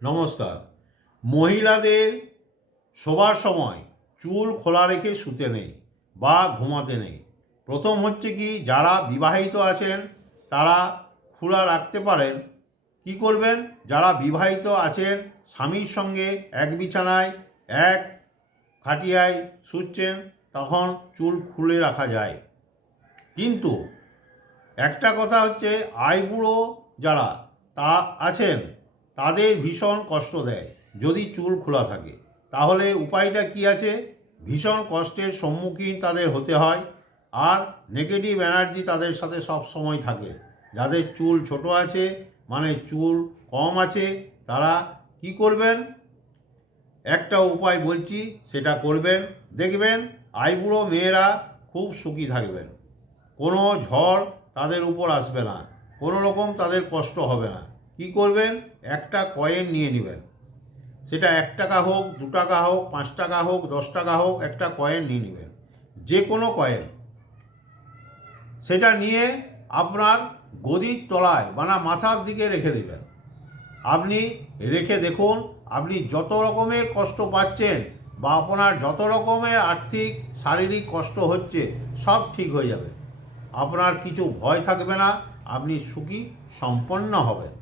নমস্কার। মহিলাদের শোবার সময় চুল খোলা রেখে শুতে নেই বা ঘুমাতে নেই। প্রথম হচ্ছে কি, যারা বিবাহিত আছেন তারা খোলা রাখতে পারেন। কি করবেন? যারা বিবাহিত আছেন, স্বামীর সঙ্গে এক বিছানায় এক খাটিয়ায় শুচ্ছেন, তখন চুল খুলে রাখা যায়। কিন্তু একটা কথা হচ্ছে, আইবুড়ো যারা তা আছেন তাদের ভীষণ কষ্ট দেয় যদি চুল খোলা থাকে। তাহলে উপায়টা কি আছে? ভীষণ কষ্টের সম্মুখীন তাদের হতে হয়, আর নেগেটিভ এনার্জি তাদের সাথে সব সময় থাকে। যাদের চুল ছোট আছে, মানে চুল কম আছে, তারা কি করবেন? একটা উপায় বলছি, সেটা করবেন, দেখবেন আইবুড়ো মেয়েরা খুব সুখী থাকবেন। কোনো ঝড় তাদের উপর আসবে না, কোনো রকম তাদের কষ্ট হবে না। কি করবেন? একটা কয়েন নিয়ে নেবেন। সেটা 1 টাকা হোক, 2 টাকা হোক, 5 টাকা হোক, 10 টাকা হোক, একটা কয়েন নিয়ে নেবেন, যে কোনো কয়েন। সেটা নিয়ে আপনার গদির তলায় মাথার দিকে রেখে দেবেন। আপনি রেখে দেখুন, আপনি যত রকমের কষ্ট পাচ্ছেন বা আপনার যত রকমের আর্থিক শারীরিক কষ্ট হচ্ছে, সব ঠিক হয়ে যাবে। আপনার কিছু ভয় থাকবে না, আপনি সুখী সম্পন্ন হবেন।